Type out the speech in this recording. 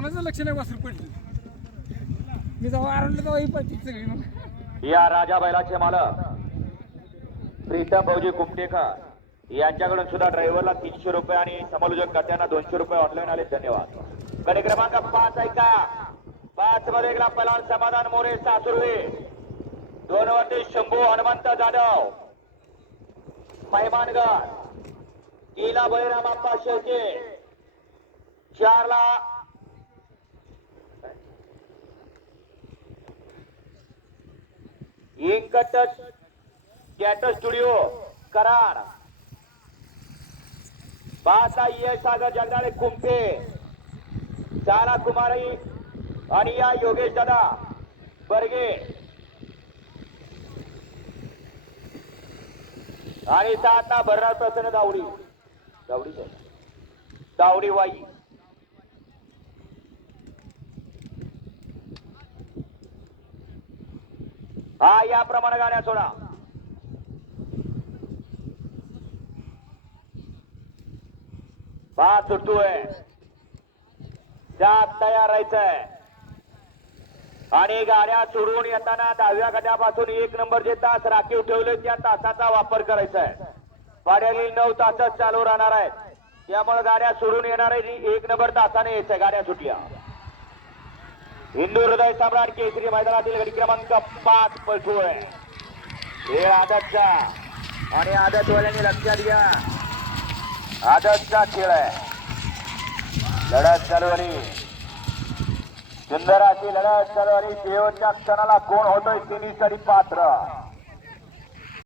कोणाचं लक्ष नाही वासरू पडली. मी जेव्हा आरवलं तेव्हा ही पडली सगळी मग. या राजा बैलाचे मालक प्रीतम भाऊजी कुमटेकर यांच्याकडून सुद्धा ड्रायव्हरला तीनशे रुपये आणि समालोचक खात्यांना दोनशे रुपये ऑनलाईन आले. धन्यवाद. कडे क्रमांक पाच ऐका पाच मध्ये गेला पलान समाधान मोरे सासुर्वे. दोन वरती शंभू हनुमंत जाधव. महिमानगड. तीला बळीराम आप्पा शेळके. चारला इंकट कॅटर स्टुडिओ कराड. बासा ये सागर जगदाळे कुंपे सारा कुमारी आणि या योगेश दादा बर्गे. आणि सातना भरणार प्रसन्न दावडी. दावडी दावडी वाई हा याप्रमाणे गाड्या सोडा. पाच सुटतोय. त्यात तयार राहायचंय. आणि गाड्या सोडून येताना दहाव्या गटापासून एक नंबर जे तास राखीव ठेवले त्या तासाचा वापर करायचा आहे पाड्यातील नऊ तासच चालू राहणार आहेत. त्यामुळे गाड्या सोडून येणार आहे एक नंबर तासाने यायचंय. गाड्या सुटल्या. हिंदू हृदय सम्राट केसरी मैदानातील गडी क्रमांक पाच पळतोय. हे आदतचा. आणि आदतवाल्याने लक्षात घ्या. आदतचा खेळ आहे. लढत चालू आणि सुंदर लढत चालू आणि शेवटच्या क्षणाला कोण होतोय तिन्ही तरी पात्र.